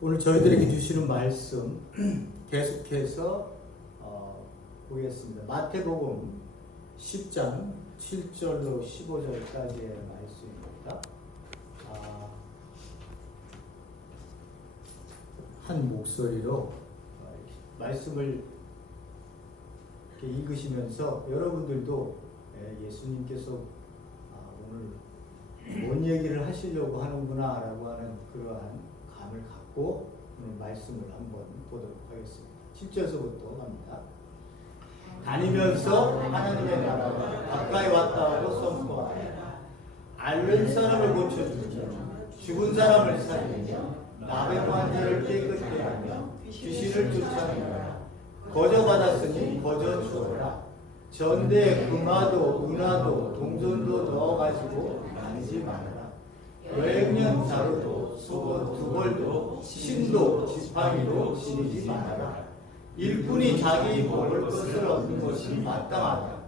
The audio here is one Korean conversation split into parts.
오늘 저희들에게 주시는 말씀 계속해서 보겠습니다. 마태복음 10장 7절로 15절까지의 말씀입니다. 한 목소리로 말씀을 이렇게 읽으시면서 여러분들도 예수님께서 오늘 뭔 얘기를 하시려고 하는구나 라고 하는 그러한 감을 갖고 오늘 말씀을 한번 보도록 하겠습니다. 10절서부터 갑니다. 다니면서 하나님의 나라가 가까이 왔다고 선포하라. 앓는 사람을 고쳐주며 죽은 사람을 살리며 남의 관절을 깨끗게 하며 귀신을 쫓아내라. 거저 받았으니 거저 주어라. 전대에 금화도 은화도 동전도 넣어가지고 다니지 말아라. 여행년 자루도 속옷 두 벌도 신도 지팡이도 지니지 말아라. 일꾼이 자기 먹을 것을 얻는 것이 마땅하다.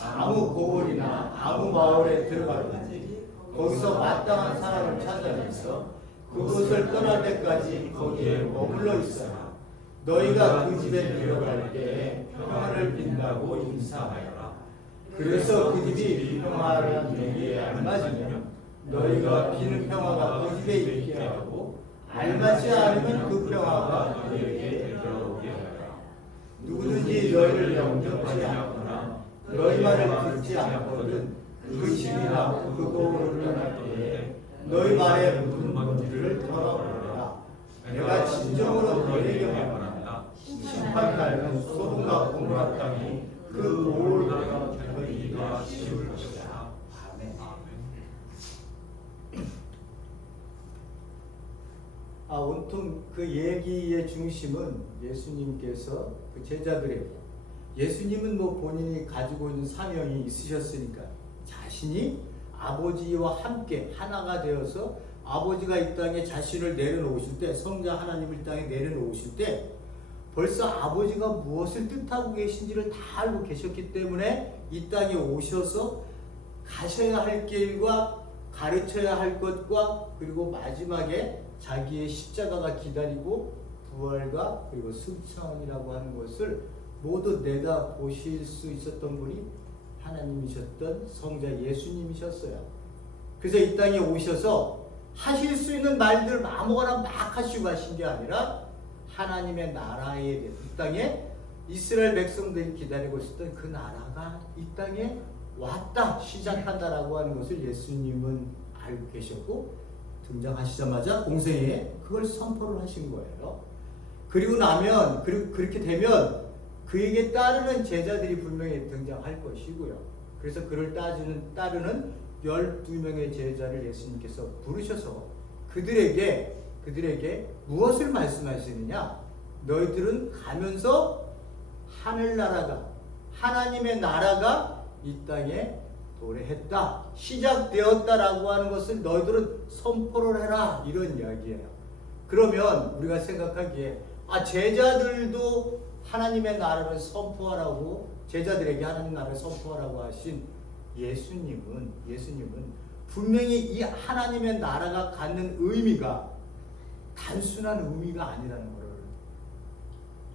아무 고을이나 아무 마을에 들어가든지 거기서 마땅한 사람을 찾아내서 그곳을 떠날 때까지 거기에 머물러 있어라. 너희가 그 집에 들어갈 때에 평화를 빈다고 인사하여라. 그래서 그 집이 평화를 내기에 알맞으면 너희가 비는 평화가 그 집에 있게 하고 알맞지 않으면 그 평화가 너희에게 들어오게 하라. 누구든지 너희를 영접하지 않거나 너희 말을 듣지 않거든 그 집이나 그 고을을 떠날 때에 너희 말에 묻은 먼지를 털어버려라. 내가 진정으로 너희에게 말한다. 심판 날은 소돔과 고모라 땅이 그 고을보다 더디기가 쉬울 것이다. 아멘. 온통 그 얘기의 중심은 예수님께서 그 제자들에게, 예수님은 뭐 본인이 가지고 있는 사명이 있으셨으니까 자신이 아버지와 함께 하나가 되어서 아버지가 이 땅에 자신을 내려놓으실 때, 성자 하나님을 이 땅에 내려놓으실 때 벌써 아버지가 무엇을 뜻하고 계신지를 다 알고 계셨기 때문에 이 땅에 오셔서 가셔야 할 길과 가르쳐야 할 것과 그리고 마지막에 자기의 십자가가 기다리고 부활과 그리고 승천이라고 하는 것을 모두 내다 보실 수 있었던 분이 하나님이셨던 성자 예수님이셨어요. 그래서 이 땅에 오셔서 하실 수 있는 말들 아무거나 막 하시고 가신 게 아니라 하나님의 나라에 대해서 이 땅에 이스라엘 백성들이 기다리고 있었던 그 나라가 이 땅에 왔다, 시작한다라고 하는 것을 예수님은 알고 계셨고 등장하시자마자 공생에 그걸 선포를 하신 거예요. 그리고 나면 그렇게 되면 그에게 따르는 제자들이 분명히 등장할 것이고요. 그래서 그를 따르는 12명의 제자를 예수님께서 부르셔서 그들에게 무엇을 말씀하시느냐? 너희들은 가면서 하늘나라가, 하나님의 나라가 이 땅에 도래했다, 시작되었다라고 하는 것을 너희들은 선포를 해라, 이런 이야기예요. 그러면 우리가 생각하기에 제자들도 하나님의 나라를 선포하라고, 제자들에게 하나님 나라를 선포하라고 하신 예수님은 분명히 이 하나님의 나라가 갖는 의미가 단순한 의미가 아니라는 것을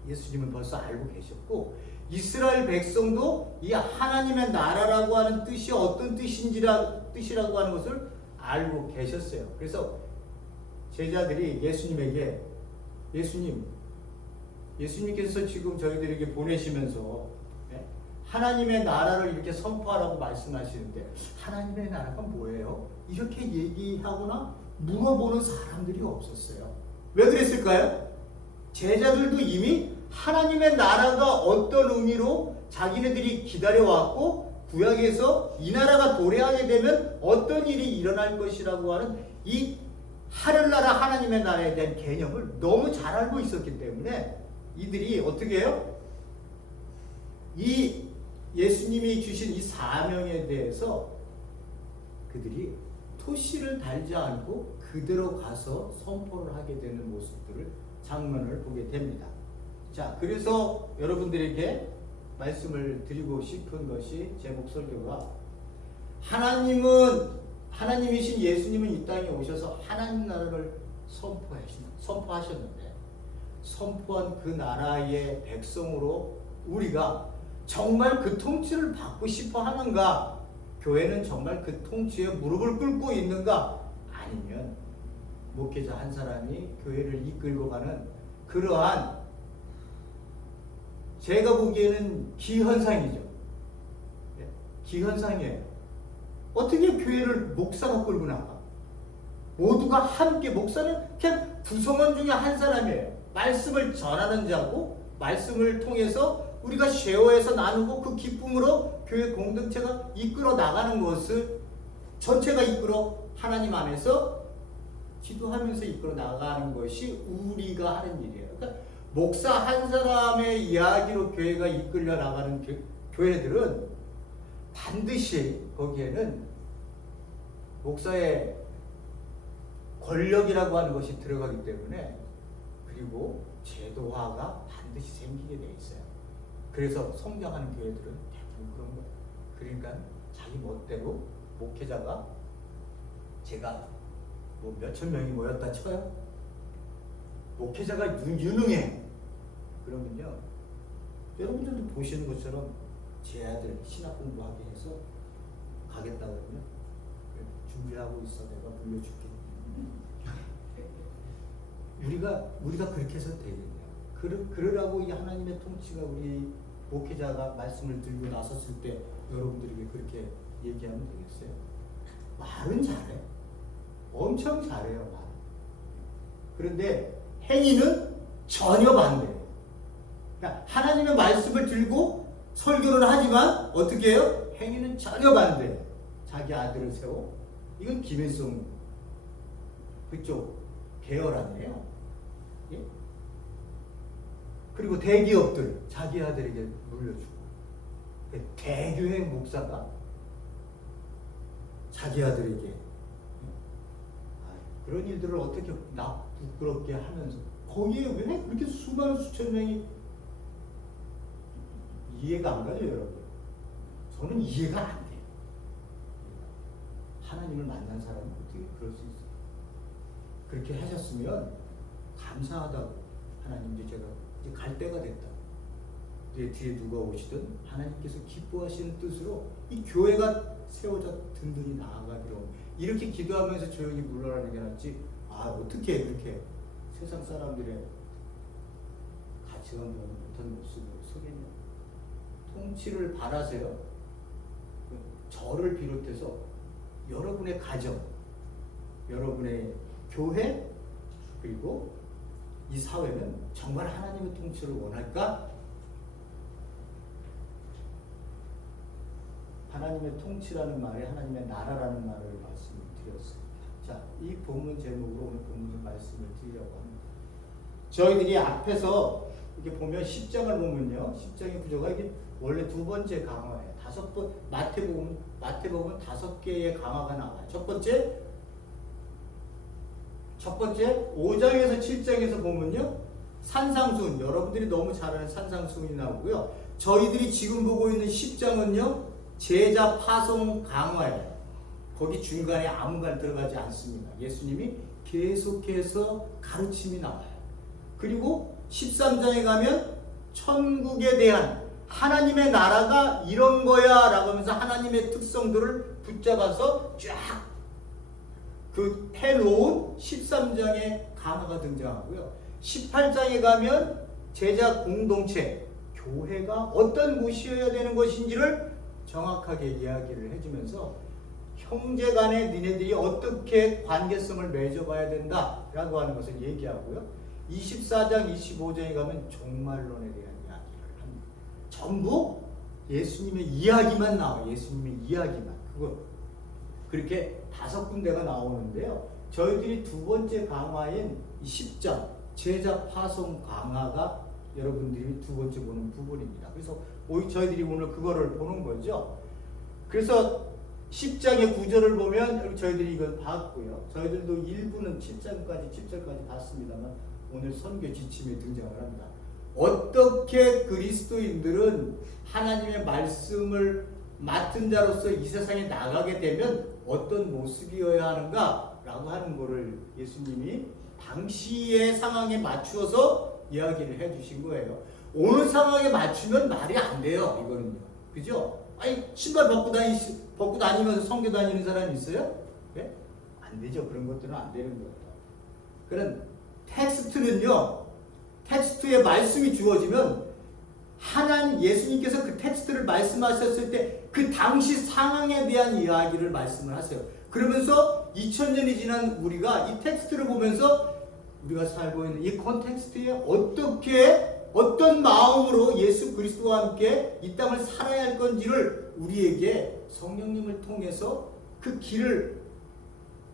예수님은 벌써 알고 계셨고, 이스라엘 백성도 이 하나님의 나라라고 하는 뜻이 어떤 뜻이라고 하는 것을 알고 계셨어요. 그래서 제자들이 예수님에게, 예수님께서 지금 저희들에게 보내시면서 하나님의 나라를 이렇게 선포하라고 말씀하시는데 하나님의 나라가 뭐예요? 이렇게 얘기하거나 물어보는 사람들이 없었어요. 왜 그랬을까요? 제자들도 이미 하나님의 나라가 어떤 의미로 자기네들이 기다려왔고 구약에서 이 나라가 도래하게 되면 어떤 일이 일어날 것이라고 하는 이 하늘나라 하나님의 나라에 대한 개념을 너무 잘 알고 있었기 때문에 이들이 어떻게 해요? 이 예수님이 주신 이 사명에 대해서 그들이 토시를 달지 않고 그대로 가서 선포를 하게 되는 모습들을, 장면을 보게 됩니다. 자, 그래서 여러분들에게 말씀을 드리고 싶은 것이, 제목 설교가 하나님이신 예수님은 이 땅에 오셔서 하나님 나라를 선포하셨는데 선포한 그 나라의 백성으로 우리가 정말 그 통치를 받고 싶어 하는가? 교회는 정말 그 통치에 무릎을 꿇고 있는가? 아니면 목회자 한 사람이 교회를 이끌고 가는 그러한 제가 보기에는 기현상이죠. 기현상이에요. 어떻게 교회를 목사가 끌고 나가? 모두가 함께, 목사는 그냥 구성원 중에 한 사람이에요. 말씀을 전하는 자고 말씀을 통해서 우리가 쉐어해서 나누고 그 기쁨으로 교회 공동체가 이끌어 나가는 것을 전체가 이끌어 하나님 안에서 기도하면서 이끌어 나가는 것이 우리가 하는 일이에요. 그러니까 목사 한 사람의 이야기로 교회가 이끌려 나가는 교회들은 반드시 거기에는 목사의 권력이라고 하는 것이 들어가기 때문에, 그리고 제도화가 반드시 생기게 돼 있어요. 그래서 성장하는 교회들은 대부분 그런 거예요. 그러니까 자기 멋대로 목회자가, 제가 뭐 몇천 명이 모였다 쳐요. 목회자가 유능해. 그러면요, 여러분들도 보시는 것처럼 제 아들 신학 공부하게 해서 가겠다 그러면 준비하고 있어, 내가 불러줄게. 우리가 그렇게 해서 되겠냐? 그러라고 이 하나님의 통치가 우리 목회자가 말씀을 들고 나섰을 때 여러분들에게 그렇게 얘기하면 되겠어요? 말은 잘해. 엄청 잘해요, 말. 그런데 행위는 전혀 반대예요. 그러니까 하나님의 말씀을 들고 설교를 하지만 어떻게 해요? 행위는 전혀 반대예요. 자기 아들을 세워. 이건 김일성 그쪽 계열 아니에요? 예? 그리고 대기업들 자기 아들에게 물려주고, 대교회 목사가 자기 아들에게 그런 일들을 어떻게 부끄럽게 하면서, 거기에 왜 그렇게 수많은 수천 명이 이해가 안 가죠, 여러분? 저는 이해가 안 돼요. 하나님을 만난 사람은 어떻게 그럴 수 있어요? 그렇게 하셨으면 감사하다고, 하나님 이제 제가 이제 갈 때가 됐다. 이제 뒤에 누가 오시든 하나님께서 기뻐하시는 뜻으로 이 교회가 세워져 든든히 나아가기로, 이렇게 기도하면서 조용히 물러나는 게 낫지. 어떻게 그렇게 세상 사람들의 가치관보다 못한 모습을 속였냐. 통치를 바라세요. 저를 비롯해서 여러분의 가정, 여러분의 교회, 그리고 이 사회는 정말 하나님의 통치를 원할까? 하나님의 통치라는 말에 하나님의 나라라는 말을 말씀을 드렸습니다. 자, 이 본문 제목으로 오늘 본문 말씀을 드리려고 합니다. 저희들이 앞에서 이렇게 보면 10장을 보면요, 10장의 구조가 이게 원래 두 번째 강화예요. 마태복음 5개의 강화가 나와요. 첫 번째 5장에서 7장에서 보면요, 산상수훈, 여러분들이 너무 잘 아는 산상수훈이 나오고요. 저희들이 지금 보고 있는 10장은요, 제자 파송 강화예요. 거기 중간에 아무 말 들어가지 않습니다. 예수님이 계속해서 가르침이 나와요. 그리고 13장에 가면 천국에 대한, 하나님의 나라가 이런 거야 라고 하면서 하나님의 특성들을 붙잡아서 쫙 그 해놓은 13장의 강화가 등장하고요. 18장에 가면 제자 공동체, 교회가 어떤 곳이어야 되는 것인지를 정확하게 이야기를 해주면서 형제 간에 니네들이 어떻게 관계성을 맺어봐야 된다라고 하는 것을 얘기하고요. 24장, 25장에 가면 종말론에 대한 이야기를 합니다. 전부 예수님의 이야기만 나와요. 예수님의 이야기만. 그렇게 5군데가 나오는데요. 저희들이 두 번째 강화인 10장 제자 파송 강화가 여러분들이 두 번째 보는 부분입니다. 그래서 저희들이 오늘 그거를 보는 거죠. 그래서 10장의 구절을 보면 저희들이 이걸 봤고요. 저희들도 일부는 7절까지 봤습니다만 오늘 선교 지침에 등장을 합니다. 어떻게 그리스도인들은 하나님의 말씀을 맡은 자로서 이 세상에 나가게 되면 어떤 모습이어야 하는가 라고 하는 것을 예수님이 당시의 상황에 맞추어서 이야기를 해주신 거예요. 오늘 상황에 맞추면 말이 안 돼요. 이거는요. 그죠? 아니 신발 벗고 다니면서 성교 다니는 사람이 있어요? 네? 안 되죠. 그런 것들은 안 되는 거예요. 그런 텍스트는요. 텍스트에 말씀이 주어지면 하나님 예수님께서 그 텍스트를 말씀하셨을 때 그 당시 상황에 대한 이야기를 말씀을 하세요. 그러면서 2000년이 지난 우리가 이 텍스트를 보면서 우리가 살고 있는 이 컨텍스트에 어떤 마음으로 예수 그리스도와 함께 이 땅을 살아야 할 건지를 우리에게 성령님을 통해서 그 길을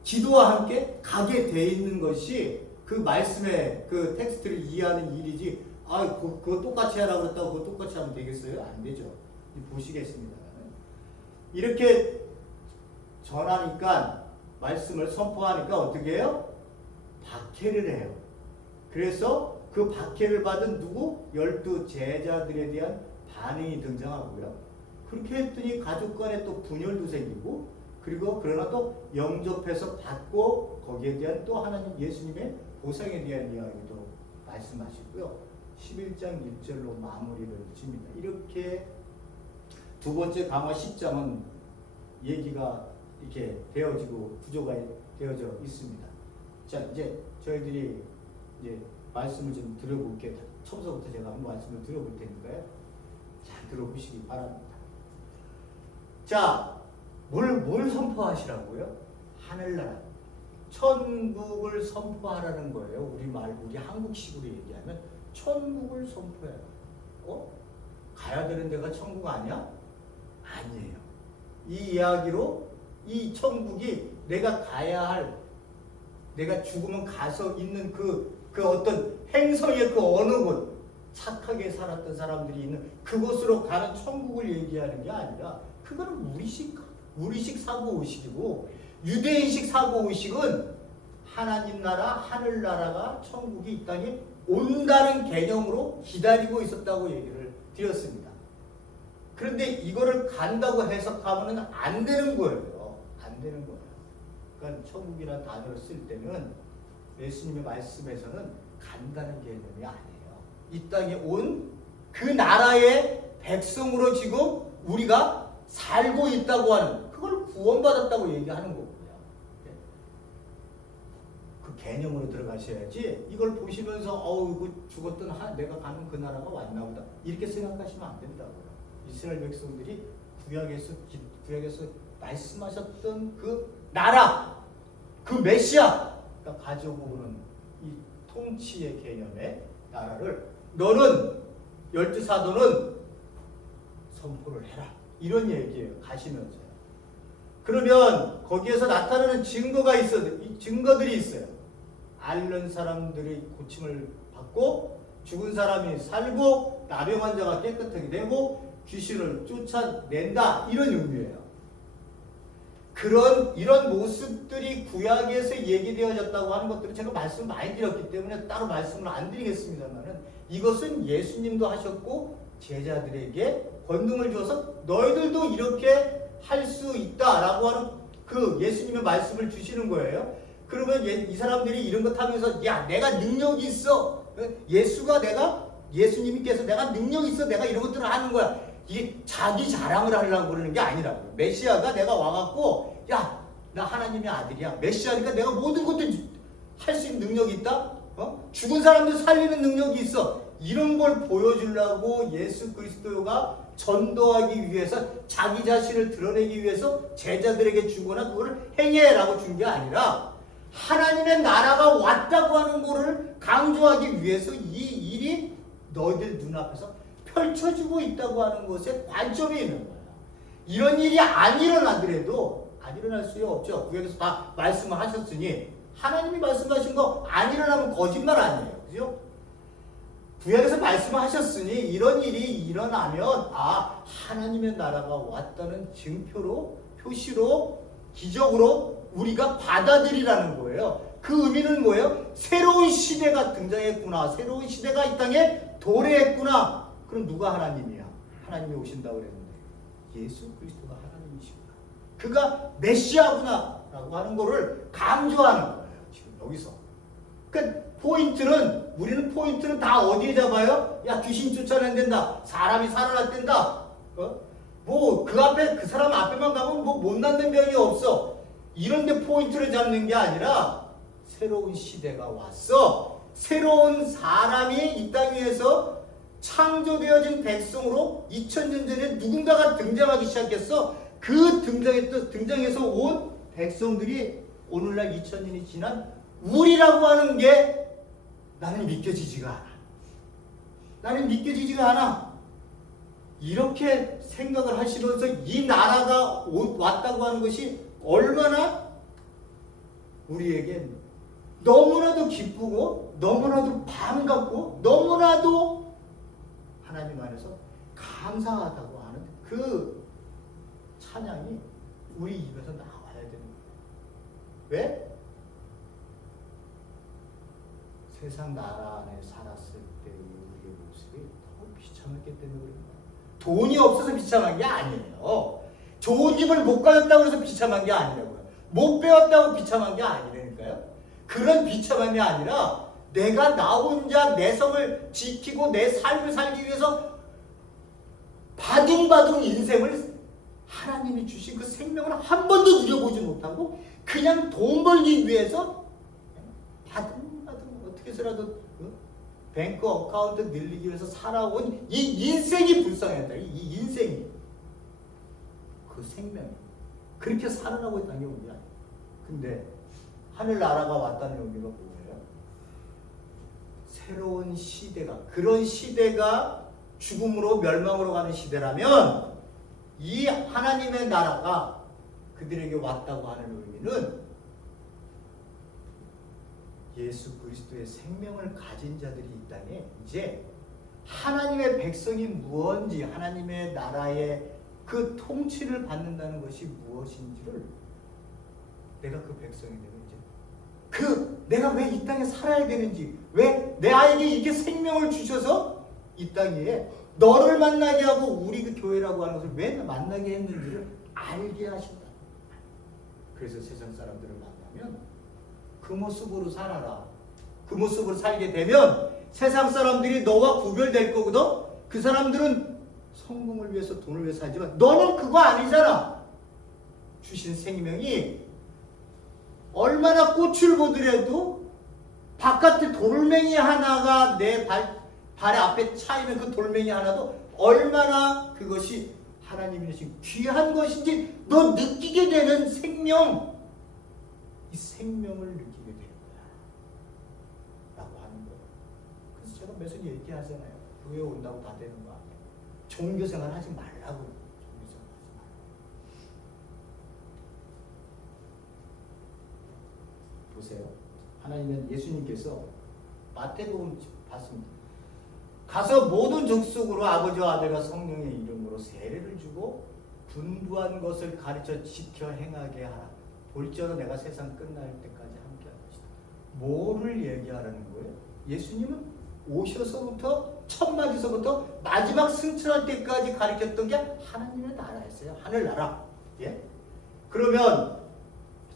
기도와 함께 가게 돼 있는 것이 그 말씀의 그 텍스트를 이해하는 일이지. 그거 똑같이 하라고 그랬다고 그거 똑같이 하면 되겠어요? 안 되죠. 보시겠습니다. 이렇게 전하니까 말씀을 선포하니까 어떻게 해요? 박해를 해요. 그래서 그 박해를 받은 누구? 12 제자들에 대한 반응이 등장하고요. 그렇게 했더니 가족 간에 또 분열도 생기고 그리고 그러나 또 영접해서 받고 거기에 대한 또 하나님 예수님의 보상에 대한 이야기도 말씀하시고요. 11장 1절로 마무리를 짓니다. 이렇게 두 번째 강화 10장은 얘기가 이렇게 되어지고 구조가 되어져 있습니다. 자, 이제 저희들이 이제 말씀을 좀 들어볼게요. 처음부터 제가 한번 말씀을 들어볼 테니까요. 잘 들어보시기 바랍니다. 자, 뭘 선포하시라고요? 하늘나라, 천국을 선포하라는 거예요. 우리 한국식으로 얘기하면 천국을 선포해라. 가야 되는 데가 천국 아니야? 아니에요. 이 이야기로 이 천국이 내가 가야 할, 내가 죽으면 가서 있는 그 어떤 행성의 그 어느 곳, 착하게 살았던 사람들이 있는 그곳으로 가는 천국을 얘기하는 게 아니라 그거는 우리식 사고의식이고, 유대인식 사고의식은 하나님 나라, 하늘 나라가 천국이 이 땅에 온다는 개념으로 기다리고 있었다고 얘기를 드렸습니다. 그런데 이거를 간다고 해석하면 안 되는 거예요. 안 되는 거예요. 그러니까 천국이라는 단어를 쓸 때는 예수님의 말씀에서는 간다는 개념이 아니에요. 이 땅에 온 그 나라의 백성으로 지금 우리가 살고 있다고 하는, 그걸 구원받았다고 얘기하는 거고요. 그 개념으로 들어가셔야지 이걸 보시면서 이거 죽었던 내가 가는 그 나라가 왔나 보다 이렇게 생각하시면 안 된다고요. 이스라엘 백성들이 구약에서 말씀하셨던 그 나라, 그 메시아가 가지고 오는 이 통치의 개념의 나라를 너는 12사도는 선포를 해라. 이런 얘기예요. 가시면서요. 그러면 거기에서 나타나는 증거들이 있어요. 앓는 사람들이 고침을 받고 죽은 사람이 살고 나병 환자가 깨끗하게 되고 귀신을 쫓아낸다. 이런 의미예요. 이런 모습들이 구약에서 얘기되어졌다고 하는 것들은 제가 말씀을 많이 드렸기 때문에 따로 말씀을 안 드리겠습니다만은 이것은 예수님도 하셨고 제자들에게 권능을 줘서 너희들도 이렇게 할 수 있다라고 하는 그 예수님의 말씀을 주시는 거예요. 그러면 이 사람들이 이런 것 하면서 야, 내가 능력이 있어. 예수님께서 내가 능력이 있어. 내가 이런 것들을 하는 거야. 이게 자기 자랑을 하려고 그러는 게 아니라고요. 메시아가 내가 와갖고 야, 나 하나님의 아들이야. 메시아니까 내가 모든 것들 할 수 있는 능력이 있다. 죽은 사람들 살리는 능력이 있어. 이런 걸 보여주려고 예수 그리스도가 전도하기 위해서 자기 자신을 드러내기 위해서 제자들에게 주거나 그거를 행해라고 준 게 아니라 하나님의 나라가 왔다고 하는 거를 강조하기 위해서 이 일이 너희들 눈앞에서 펼쳐지고 있다고 하는 것에 관점이 있는 거야. 이런 일이 안 일어나더라도 안 일어날 수 없죠. 구약에서 다 말씀을 하셨으니 하나님이 말씀하신 거 안 일어나면 거짓말 아니에요. 그죠? 구약에서 말씀하셨으니 이런 일이 일어나면 하나님의 나라가 왔다는 증표로, 표시로, 기적으로 우리가 받아들이라는 거예요. 그 의미는 뭐예요? 새로운 시대가 등장했구나. 새로운 시대가 이 땅에 도래했구나. 그럼 누가 하나님이야? 하나님이 오신다고 그랬는데 예수 그리스도가 하나님이시구나. 그가 메시아구나 라고 하는 거를 강조하는 거예요. 지금 여기서. 그러니까 우리는 포인트는 다 어디에 잡아요? 야, 귀신 쫓아내야 된다. 사람이 살아날 된다. 뭐 그 앞에 그 사람 앞에만 가면 뭐 못 낫는 병이 없어. 이런데 포인트를 잡는 게 아니라 새로운 시대가 왔어. 새로운 사람이 이 땅 위에서 창조되어진 백성으로 2000년 전에 누군가가 등장하기 시작했어. 그 등장해서 온 백성들이 오늘날 2000년이 지난 우리라고 하는 게 나는 믿겨지지가 않아. 나는 믿겨지지가 않아. 이렇게 생각을 하시면서 이 나라가 왔다고 하는 것이 얼마나 우리에게 너무나도 기쁘고 너무나도 반갑고 너무나도 하나님 안에서 감사하다고 하는 그 찬양이 우리 입에서 나와야 되는 거예요. 왜? 세상 나라 안에 살았을 때의 우리의 모습이 너무 비참했기 때문에 그래요. 돈이 없어서 비참한 게 아니에요. 좋은 집을 못 가졌다고 해서 비참한 게 아니라고요. 못 배웠다고 비참한 게 아니라니까요. 그런 비참함이 아니라 내가 나 혼자 내 성을 지키고 내 삶을 살기 위해서 바둥바둥 인생을 하나님이 주신 그 생명을 한 번도 누려보지 못하고 그냥 돈 벌기 위해서 바둥바둥 어떻게 해서라도 뱅크 어카운트 늘리기 위해서 살아온 이 인생이 불쌍했다. 이 인생이 그 생명이 그렇게 살아가고 있다는 게 우리야. 근데 하늘나라가 왔다는 의미가 뭐예요? 새로운 시대가, 그런 시대가 죽음으로 멸망으로 가는 시대라면 이 하나님의 나라가 그들에게 왔다고 하는 의미는 예수 그리스도의 생명을 가진 자들이 이 땅에 이제 하나님의 백성이 무엇인지, 하나님의 나라의 그 통치를 받는다는 것이 무엇인지를 내가 그 백성이 되는 이제 내가 왜 이 땅에 살아야 되는지, 왜 내 아이에게 이렇게 생명을 주셔서 이 땅에 너를 만나게 하고 우리 그 교회라고 하는 것을 왜 만나게 했는지를 알게 하신다. 그래서 세상 사람들을 만나면 그 모습으로 살아라. 그 모습으로 살게 되면 세상 사람들이 너와 구별될 거거든. 그 사람들은 성공을 위해서 돈을 위해서 살지만 너는 그거 아니잖아. 주신 생명이 얼마나 꽃을 보더라도 바깥에 돌멩이 하나가 내 발 앞에 차이는 그 돌멩이 하나도 얼마나 그것이 하나님이 주신 귀한 것인지 너 느끼게 되는 생명, 이 생명을 느끼게 되는 거야 라고 하는 거예요. 그래서 제가 매번 얘기하잖아요. 교회 온다고 다 되는 거 아니에요. 종교생활 하지 말라고. 종교생활 하지 말라고. 보세요. 하나님은 예수님께서 마태복음 봤습니다. 가서 모든 족속으로 아버지와 아들과 성령의 이름으로 세례를 주고 분부한 것을 가르쳐 지켜 행하게 하라. 볼지어다 내가 세상 끝날 때까지 함께할 것이다. 뭐를 얘기하라는 거예요? 예수님은 오셔서부터 첫 마디서부터 마지막 승천할 때까지 가르쳤던 게 하나님의 나라였어요. 하늘나라. 예? 그러면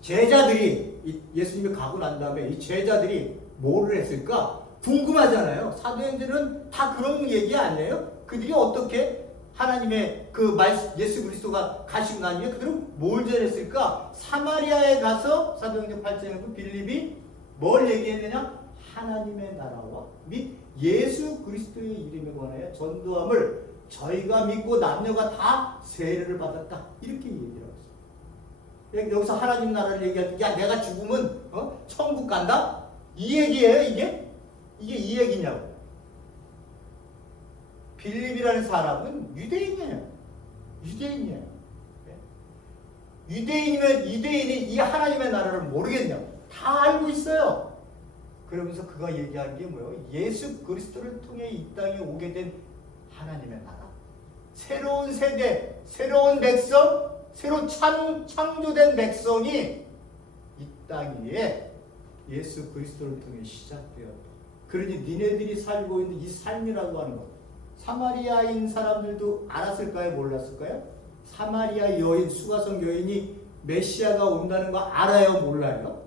제자들이 예수님이 가고 난 다음에 이 제자들이 뭐를 했을까? 궁금하잖아요. 사도행전은 다 그런 얘기 아니에요? 그들이 어떻게 하나님의 그 예수 그리스도가 가시고 난 뒤에 그들은 뭘 전했을까? 사마리아에 가서 사도행전 8장에 빌립이 뭘 얘기했느냐? 하나님의 나라와 및 예수 그리스도의 이름에 관하여 전도함을 저희가 믿고 남녀가 다 세례를 받았다. 이렇게 얘기를 했어요. 여기서 하나님 나라를 얘기할 때 야 내가 죽으면 천국 간다? 이 얘기예요 이게? 이게 이 얘기냐고. 빌립이라는 사람은 유대인이에요. 유대인이에요. 유대인이면 유대인이 이 하나님의 나라를 모르겠냐고. 다 알고 있어요. 그러면서 그가 얘기하는 게 뭐예요? 예수 그리스도를 통해 이 땅에 오게 된 하나님의 나라. 새로운 세대, 새로운 백성, 새로 창조된 백성이 이 땅 위에 예수 그리스도를 통해 시작되었다. 그러니 니네들이 살고 있는 이 삶이라고 하는 것, 사마리아인 사람들도 알았을까요? 몰랐을까요? 사마리아 여인, 수가성 여인이 메시아가 온다는 거 알아요? 몰라요?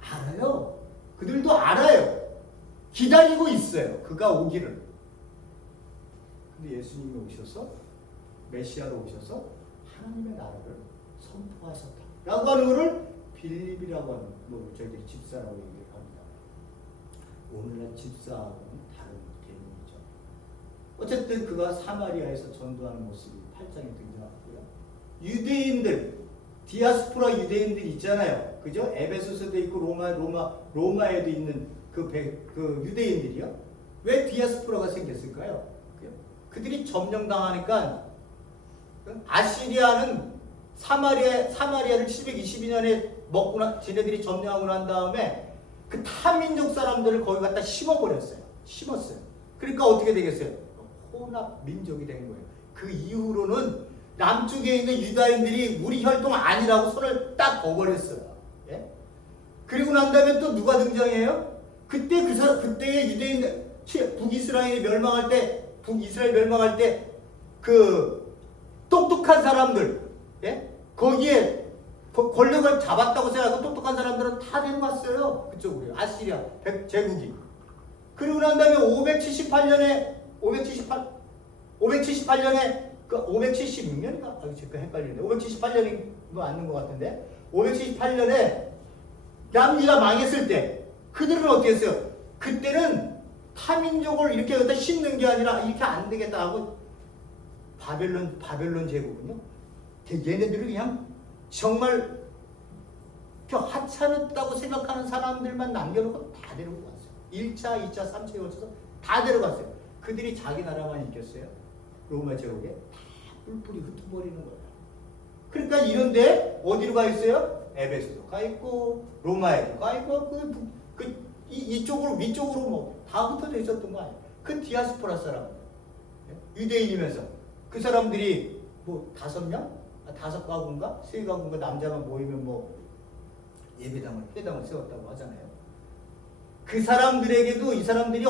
알아요. 그들도 알아요. 기다리고 있어요. 그가 오기를. 근데 예수님이 오셔서 메시아로 오셔서 하나님의 나라를 선포하셨다 라고 하는 것을 빌립이라고 하는 저희들이 집사라고 얘기를 합니다. 오늘날 집사하고는 다른 개념이죠. 어쨌든 그가 사마리아에서 전도하는 모습이 8장에 등장하고요. 유대인들, 디아스포라 유대인들 있잖아요. 그죠? 에베소서도 있고 로마에도 있는 그 유대인들이요. 왜 디아스포라가 생겼을까요? 그들이 점령당하니까 아시리아는 사마리아를 722년에 지네들이 점령하고 난 다음에 그 타민족 사람들을 거기 갖다 심었어요. 그러니까 어떻게 되겠어요? 혼합 민족이 된 거예요. 그 이후로는 남쪽에 있는 유다인들이 우리 혈통 아니라고 손을 딱 거버렸어요. 예? 그리고 난 다음에 또 누가 등장해요? 그때의 유대인들, 북이스라엘 멸망할 때 그 똑똑한 사람들, 예? 거기에 권력을 잡았다고 생각하고 똑똑한 사람들은 다 데려갔어요. 그쪽으로 아시리아 제국이. 그리고 난 다음에 578년에 그 576년인가? 제가 헷갈리는데 578년이 맞는 것 같은데 578년에 남기가 망했을 때 그들은 어떻게 했어요? 그때는 타민족을 이렇게 갖다 심는 게 아니라 이렇게 안 되겠다 하고 바벨론 제국은요. 얘네들을 그냥 정말 하찮았다고 생각하는 사람들만 남겨놓고 다 데려고 갔어요. 1차, 2차, 3차에 걸쳐서 다 데려갔어요. 그들이 자기 나라만 있겠어요? 로마 제국에 다 뿔뿔이 흩어버리는 거예요. 그러니까 이런데 어디로 가 있어요? 에베소도 가 있고 로마에도 가 있고 이쪽으로 위쪽으로 뭐 다 흩어져 있었던 거 아니에요? 그 디아스포라 사람 유대인이면서 그 사람들이 뭐 5명? 5가구인가? 3가구인가 남자만 모이면 뭐 회당을 세웠다고 하잖아요. 그 사람들에게도 이 사람들이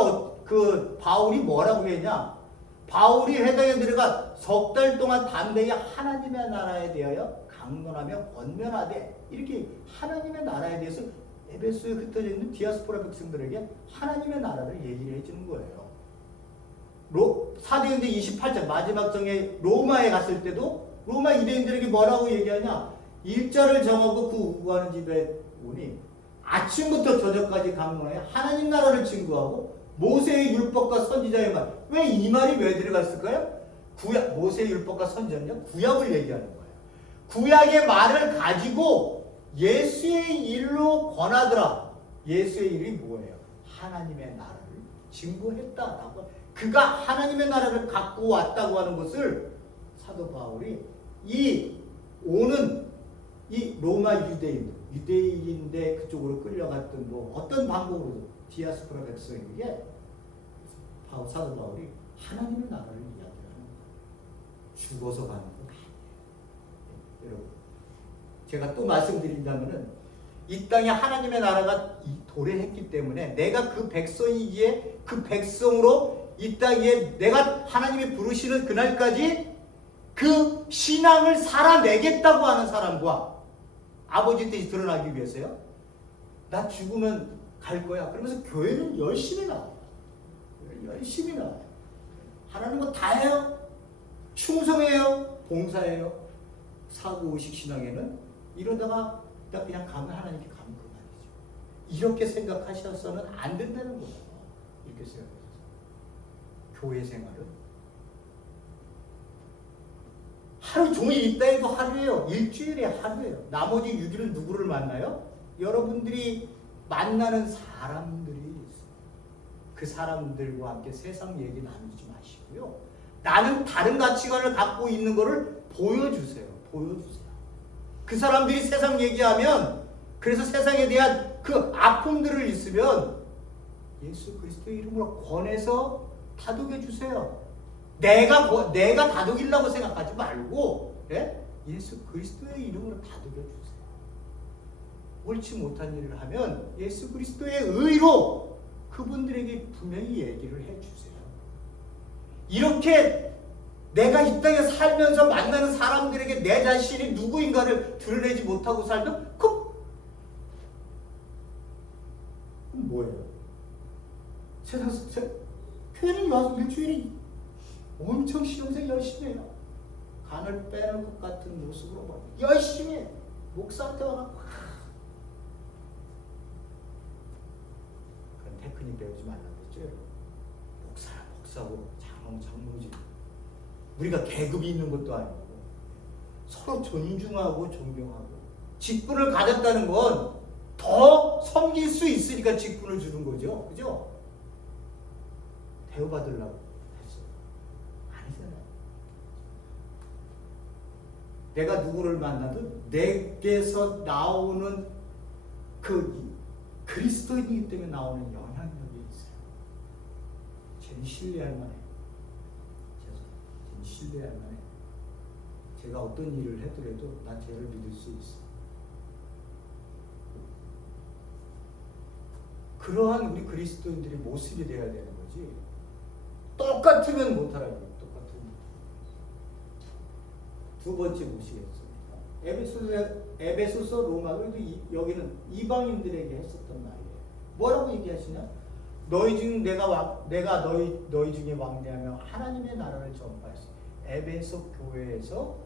그 바울이 뭐라고 했냐? 바울이 회당에 들어가 석 달 동안 담대히 하나님의 나라에 대하여 강론하며 권면하되 이렇게 하나님의 나라에 대해서 에베소에 흩어져 있는 디아스포라 백성들에게 하나님의 나라를 얘기를 해주는 거예요. 사도행전 28장 마지막 장에 로마에 갔을 때도 로마 유대인들에게 뭐라고 얘기하냐? 일자를 정하고 그 우구하는 집에 오니 아침부터 저녁까지 강론하여 하나님 나라를 증거하고 모세의 율법과 선지자의 말. 왜 이 말이 왜 들어갔을까요? 모세의 율법과 선지자는요? 구약을 얘기하는 거예요. 구약의 말을 가지고 예수의 일로 권하더라. 예수의 일이 뭐예요? 하나님의 나라를 증거했다라고. 그가 하나님의 나라를 갖고 왔다고 하는 것을 사도 바울이 이 로마 유대인인데 그쪽으로 끌려갔던 어떤 방법으로 디아스포라 백성에게 사도 바울이 하나님의 나라를 이야기하는 거예요. 죽어서 가는 거. 여러분, 제가 또 말씀드린다면은 이 땅에 하나님의 나라가 도래했기 때문에 내가 그 백성이기에 그 백성으로 이 땅에 내가 하나님이 부르시는 그날까지 그 신앙을 살아내겠다고 하는 사람과 아버지 뜻이 드러나기 위해서요. 나 죽으면 갈 거야. 그러면서 교회는 열심히 나와요. 열심히 나와요. 하나님 거 다 해요. 충성해요. 봉사해요. 사고의식 신앙에는 이러다가 그냥 가면 하나님께 가면 그만이죠. 이렇게 생각하셔서는 안 된다는 거예요. 이렇게 생각해서. 교회 생활은 하루 종일 있다 해도 하루예요. 일주일에 하루예요. 나머지 6일은 누구를 만나요? 여러분들이 만나는 사람들이 있어요. 그 사람들과 함께 세상 얘기 나누지 마시고요. 나는 다른 가치관을 갖고 있는 것을 보여주세요. 그 사람들이 세상 얘기하면 그래서 세상에 대한 그 아픔들을 있으면 예수 그리스도의 이름으로 권해서 다독여 주세요. 내가 다독이려고 생각하지 말고 예수 그리스도의 이름으로 다독여 주세요. 옳지 못한 일을 하면 예수 그리스도의 의로 그분들에게 분명히 얘기를 해주세요. 이렇게 내가 이 땅에 살면서 만나는 사람들에게 내 자신이 누구인가를 드러내지 못하고 살면 그럼 뭐예요? 교회는 와서 일주일에 엄청 신앙생 열심히 해요. 간을 빼는 것 같은 모습으로 열심히 해. 목사한테 와갖고 그런 테크닉 배우지 말라고 했죠. 목사고 장로지. 우리가 계급이 있는 것도 아니고 서로 존중하고 존경하고 직분을 가졌다는 건 더 섬길 수 있으니까 직분을 주는 거죠. 그죠? 대우받으려고 했어요. 아니잖아요. 내가 누구를 만나도 내게서 나오는 그 그리스도인이기 때문에 나오는 영향력이 있어요. 쟤는 신뢰할 만해. 쟤는 신뢰할 만해. 제가 어떤 일을 해더라도 나 쟤를 믿을 수 있어. 그러한 우리 그리스도인들의 모습이 돼야 되는 거지. 똑같으면 못하라고. 똑같으면. 두 번째 보시겠습니다. 에베소서 로마, 여기는 이방인들에게 했었던 말이에요. 뭐라고 얘기하시냐? 너희 중 내가 너희 중에 왕래하며 하나님의 나라를 전파했어. 에베소 교회에서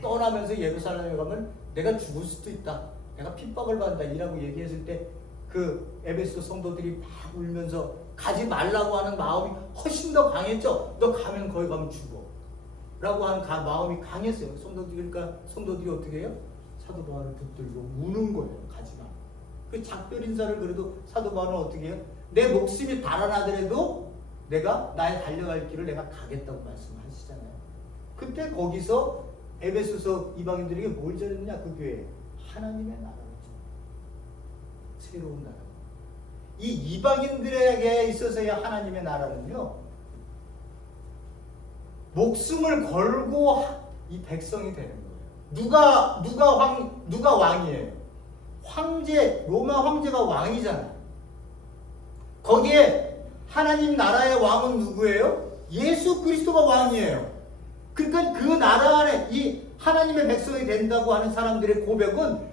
떠나면서 예루살렘에 가면 내가 죽을 수도 있다. 내가 핍박을 받는다. 이라고 얘기했을 때 그 에베소 성도들이 막 울면서 가지 말라고 하는 마음이 훨씬 더 강했죠. 너 가면 거기 가면 죽어. 라고 하는 마음이 강했어요. 성도들이 어떻게 해요? 사도 바울을 붙들고 우는 거예요. 가지 마. 그 작별 인사를 그래도 사도 바울은 어떻게 해요? 내 목숨이 달아나더라도 내가 나의 달려갈 길을 내가 가겠다고 말씀하시잖아요. 그때 거기서 에베소서 이방인들에게 뭘 전했냐? 그 교회에 하나님의 나라를 전. 새로운 나라. 이 이방인들에게 있어서의 하나님의 나라는요, 목숨을 걸고 이 백성이 되는 거예요. 누가 왕이에요? 로마 황제가 왕이잖아요. 거기에 하나님 나라의 왕은 누구예요? 예수 그리스도가 왕이에요. 그러니까 그 나라 안에 이 하나님의 백성이 된다고 하는 사람들의 고백은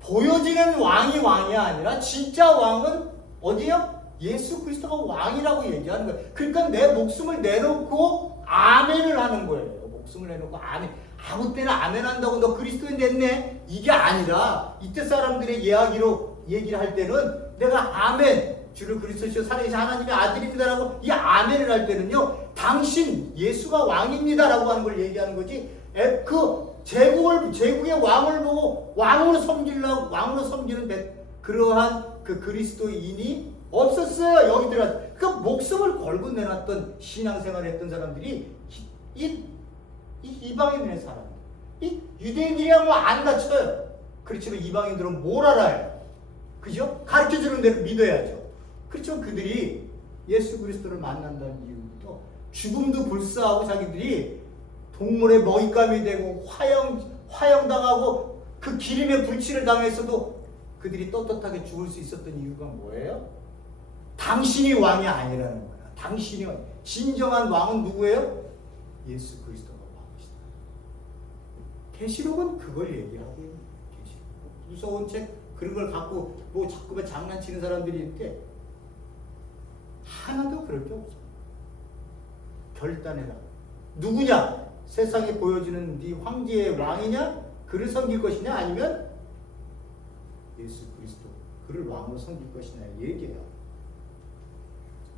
보여지는 왕이 아니라 진짜 왕은 어디요? 예수 그리스도가 왕이라고 얘기하는 거예요. 그러니까 내 목숨을 내놓고 아멘을 하는 거예요. 목숨을 내놓고 아멘. 아무 때나 아멘 한다고 너 그리스도인 됐네? 이게 아니라 이때 사람들의 얘기를 할 때는 내가 아멘, 주를 그리스도시요 살아계신 하나님의 아들입니다라고 이 아멘을 할 때는요, 당신 예수가 왕입니다라고 하는 걸 얘기하는 거지. 그 제국의 왕을 보고 왕으로 섬기는 그러한 그 그리스도인이 없었어요. 여기들한테. 그러니까 목숨을 걸고 내놨던 신앙생활을 했던 사람들이 이 이방인의 사람들, 이 유대인들이야 뭐 안 다쳐요. 그렇지만 이방인들은 뭘 알아요? 그죠? 가르쳐주는 대로 믿어야죠. 그렇지만 그들이 예수 그리스도를 만난다는 이유부터 죽음도 불사하고 자기들이 동물의 먹잇감이 되고 화형당하고 그 기름의 불칠을 당했어도 그들이 떳떳하게 죽을 수 있었던 이유가 뭐예요? 당신이 왕이 아니라는 거야. 당신이 왕. 진정한 왕은 누구예요? 예수 그리스도가 왕이시다. 계시록은 그걸 얘기하고 있는 계시록. 무서운 책 그런 걸 갖고 뭐 자꾸만 장난치는 사람들이 있는데 하나도 그럴 게 없어. 결단해라. 누구냐? 세상에 보여지는 네 황제의 왕이냐? 그를 섬길 것이냐? 아니면 예수 그리스도 그를 왕으로 섬길 것이냐 얘기해요.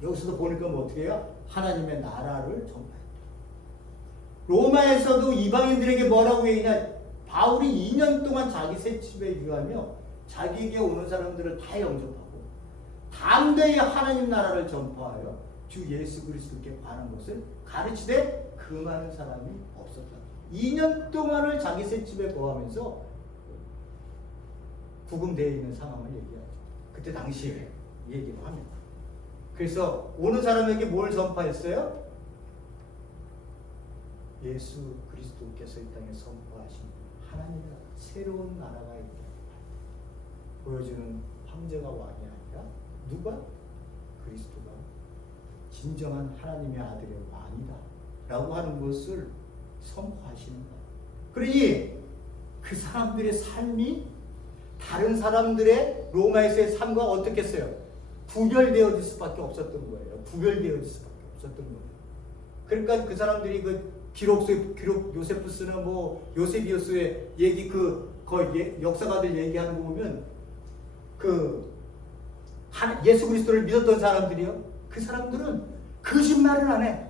여기서도 보니까 뭐 어떻게 해요? 하나님의 나라를 전파했다. 로마에서도 이방인들에게 뭐라고 얘기냐? 바울이 2년 동안 자기 새집에 유하며 자기에게 오는 사람들을 다 영접하고 담대히 하나님 나라를 전파하여 주 예수 그리스도께 관한 것을 가르치되 그 많은 사람이 없었다. 2년 동안을 자기 새집에 거하면서 구금되어 있는 상황을 얘기하죠. 그때 당시에 얘기를 합니다. 그래서 오는 사람에게 뭘 전파했어요? 예수 그리스도께서 이 땅에 선포하신 하나님의 새로운 나라가 있다. 보여주는 황제가 왕이 아니라 누가? 그리스도가 진정한 하나님의 아들의 왕이다 라고 하는 것을 선포하시는 거예요. 그러니 그 사람들의 삶이 다른 사람들의 로마에서의 삶과 어떻겠어요? 구별되어질 수밖에 없었던 거예요. 구별되어질 수밖에 없었던 거예요. 그러니까 그 사람들이 그 기록 요세푸스나 뭐 요세비우스의 얘기 역사가들 얘기하는 거 보면 예수 그리스도를 믿었던 사람들이요. 그 사람들은 거짓말을 안 해.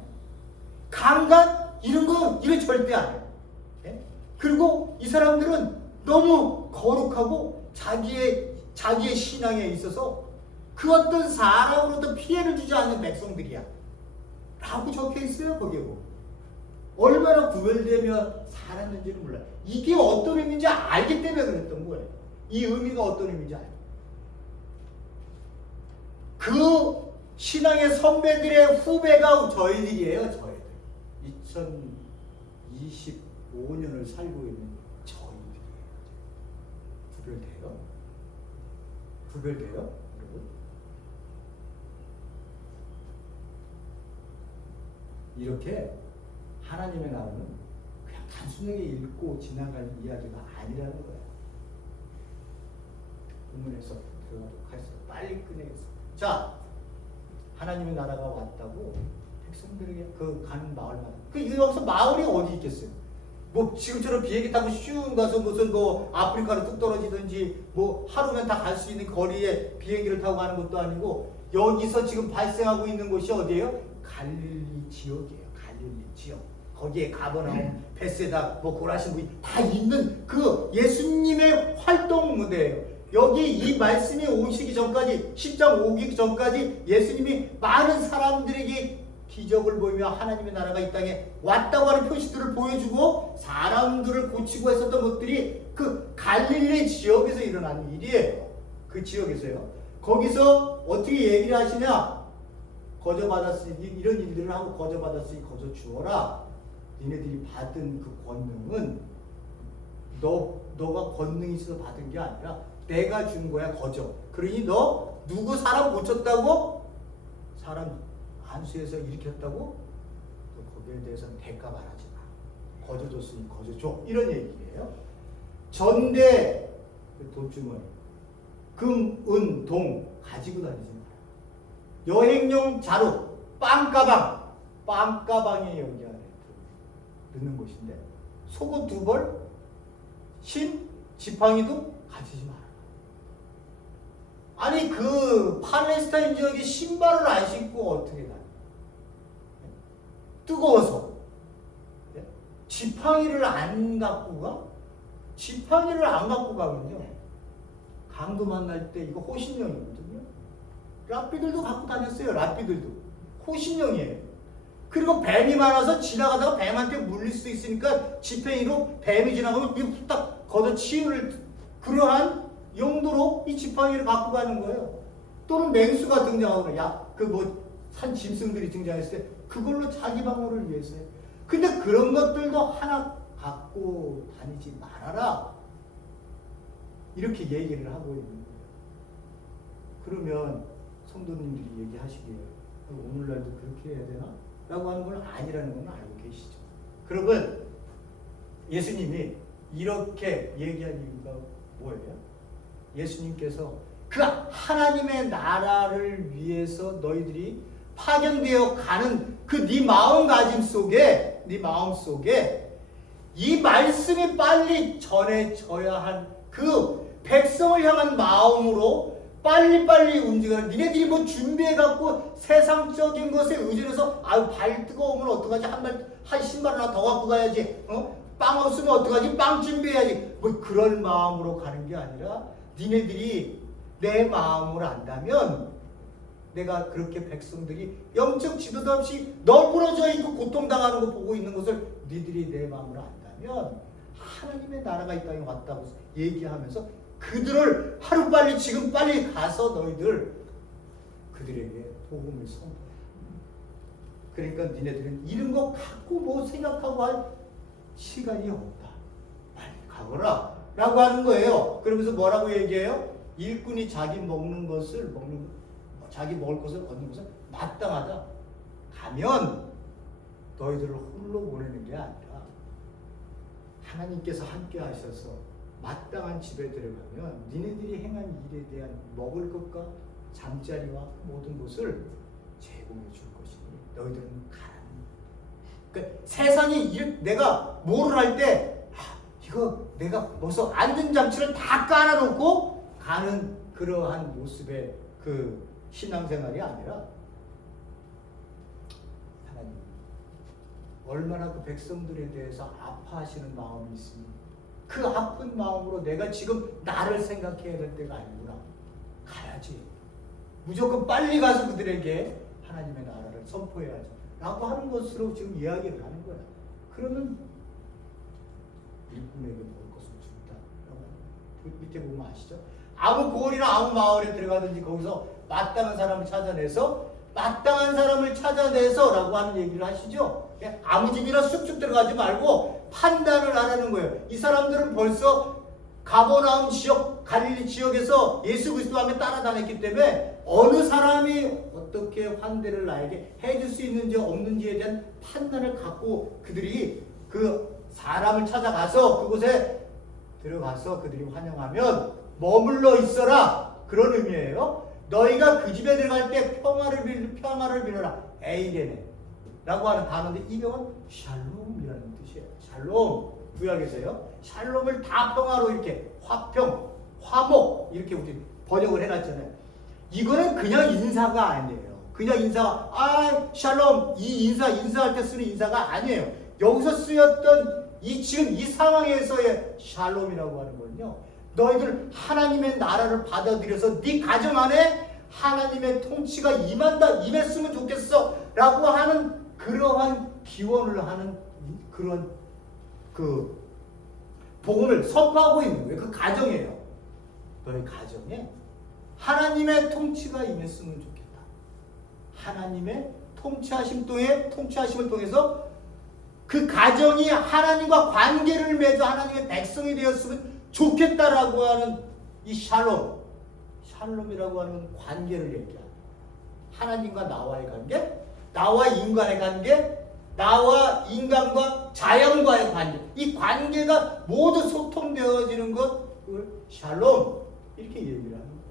강간 이런 절대 안 해. 예? 그리고 이 사람들은 너무 거룩하고 자기의 신앙에 있어서 그 어떤 사람으로부터 피해를 주지 않는 백성들이야. 라고 적혀 있어요, 거기에 보면. 얼마나 구별되며 살았는지는 몰라요. 이게 어떤 의미인지 알기 때문에 그랬던 거예요. 이 의미가 어떤 의미인지 알고. 그 신앙의 선배들의 후배가 저희들이에요, 저희들. 2025년을 살고 있는 저희들이에요. 구별돼요? 구별돼요? 여러분? 이렇게 하나님의 나라는 그냥 단순하게 읽고 지나갈 이야기가 아니라는 거예요. 본문에서 들어가도록 하겠습니다. 빨리 끝내겠습니다. 자, 하나님의 나라가 왔다고 백성들에게 가는 마을마다. 여기서 마을이 어디 있겠어요? 뭐 지금처럼 비행기 타고 슝 가서 무슨 아프리카로 뚝 떨어지든지 하루면 다 갈 수 있는 거리에 비행기를 타고 가는 것도 아니고 여기서 지금 발생하고 있는 곳이 어디예요? 갈릴리 지역이에요. 갈릴리 지역. 거기에 가버나움, 베세다, 고라신 다 있는 그 예수님의 활동 무대예요. 여기 이 말씀이 오시기 전까지, 10장 오기 전까지 예수님이 많은 사람들에게 기적을 보이며 하나님의 나라가 이 땅에 왔다고 하는 표시들을 보여주고 사람들을 고치고 했었던 것들이 그 갈릴리 지역에서 일어난 일이에요. 그 지역에서요. 거기서 어떻게 얘기를 하시냐? 거저받았으니, 이런 일들을 하고 거저받았으니 거저 주어라. 니네들이 받은 그 권능은 너가 권능이 있어서 받은 게 아니라 내가 준 거야, 거저. 그러니 너 누구 사람 고쳤다고? 사람 안수해서 일으켰다고? 너 거기에 대해서는 대가 말하지 마. 거저 줬으니 거저 줘. 이런 얘기예요. 전대 돈주머니, 금, 은, 동 가지고 다니지 마. 여행용 자루, 빵가방이 여기 안에 넣는 곳인데 속옷 2벌, 지팡이도 가지지 마라. 아니 그 팔레스타인 지역에 신발을 안 신고 어떻게 다녀? 뜨거워서. 지팡이를 안 갖고 가? 지팡이를 안 갖고 가면요, 강도 만날 때 이거 호신용이거든요. 랍비들도 갖고 다녔어요. 랍비들도 호신용이에요. 그리고 뱀이 많아서 지나가다가 뱀한테 물릴 수 있으니까 지팡이로 뱀이 지나가면 딱 걷어치우를 그러한 용도로 이 지팡이를 갖고 가는 거예요. 또는 맹수가 등장하거나 산 짐승들이 등장했을 때 그걸로 자기 방어를 위해서 해요. 근데 그런 것들도 하나 갖고 다니지 말아라. 이렇게 얘기를 하고 있는 거예요. 그러면 성도님들이 얘기하시기에 오늘날도 그렇게 해야 되나? 라고 하는 건 아니라는 건 알고 계시죠. 그러면 예수님이 이렇게 얘기한 이유가 뭐예요? 예수님께서 그 하나님의 나라를 위해서 너희들이 파견되어 가는 그 네 마음가짐 속에, 네 마음 속에 이 말씀이 빨리 전해져야 한 그 백성을 향한 마음으로 빨리빨리 움직여라. 니네들이 뭐 준비해갖고 세상적인 것에 의존해서 발 뜨거우면 어떡하지? 한 신발 하나 더 갖고 가야지. 빵 없으면 어떡하지? 빵 준비해야지. 뭐 그런 마음으로 가는 게 아니라 니네들이 내 마음을 안다면 내가 그렇게 백성들이 영적 지도도 없이 널브러져 있고 고통당하는 거 보고 있는 것을 니들이 내 마음을 안다면 하나님의 나라가 이 땅에 왔다고 얘기하면서 그들을 하루빨리 지금 빨리 가서 너희들 그들에게 복음을 선포해. 그러니까 니네들은 이런 거 갖고 뭐 생각하고 할 시간이 없다. 빨리 가거라 라고 하는 거예요. 그러면서 뭐라고 얘기해요? 일꾼이 자기 먹을 것을 얻는 것은 마땅하다. 가면 너희들을 홀로 보내는 게 아니라 하나님께서 함께 하셔서 마땅한 집에 들어가면 니네들이 행한 일에 대한 먹을 것과 잠자리와 모든 것을 제공해 줄 것이니 너희들은 가라. 그러니까 세상이 내가 뭐를 할 때 이거 내가 벌써 안전장치를 다 깔아놓고 가는 그러한 모습의 그 신앙생활이 아니라 하나님 얼마나 그 백성들에 대해서 아파하시는 마음이 있으니 그 아픈 마음으로 내가 지금 나를 생각해야 될 때가 아니구나. 가야지. 무조건 빨리 가서 그들에게 하나님의 나라를 선포해야지. 라고 하는 것으로 지금 이야기를 하는 거야. 그러면 일꾼에게 먹을 것을 준다. 밑에 보면 아시죠? 아무 고을이나 아무 마을에 들어가든지 거기서 마땅한 사람을 찾아내서 라고 하는 얘기를 하시죠. 아무 집이나 쑥쑥 들어가지 말고 판단을 하라는 거예요. 이 사람들은 벌써 가버나움 지역, 갈릴리 지역에서 예수 그리스도 함에 따라다녔기 때문에 어느 사람이 어떻게 환대를 나에게 해줄 수 있는지 없는지에 대한 판단을 갖고 그들이 그 사람을 찾아가서 그곳에 들어가서 그들이 환영하면 머물러 있어라. 그런 의미예요. 너희가 그 집에 들어갈 때 평화를 빌어라. 에이레네 라고 하는 단어인데 이 경우는 샬롬이라는 뜻이에요. 샬롬. 구약에서요. 샬롬을 다 평화로 이렇게 화평, 화목 이렇게 우리 번역을 해놨잖아요. 이거는 그냥 인사가 아니에요. 그냥 인사가 샬롬 이 인사할 때 쓰는 인사가 아니에요. 여기서 쓰였던 지금 이 상황에서의 샬롬이라고 하는 건요. 너희들 하나님의 나라를 받아들여서 네 가정 안에 하나님의 통치가 임했으면 좋겠어 라고 하는 그러한 기원을 하는 그런 그 복음을 선포하고 있는 거예요. 그 가정이에요. 너희 가정에 하나님의 통치가 임했으면 좋겠다. 하나님의 통치하심을 통해서 그 가정이 하나님과 관계를 맺어 하나님의 백성이 되었으면 좋겠다라고 하는 이 샬롬이라고 하는 관계를 얘기합니다. 하나님과 나와의 관계, 나와 인간의 관계, 나와 인간과 자연과의 관계, 이 관계가 모두 소통되어지는 것을 샬롬 이렇게 얘기를 하는 거예요.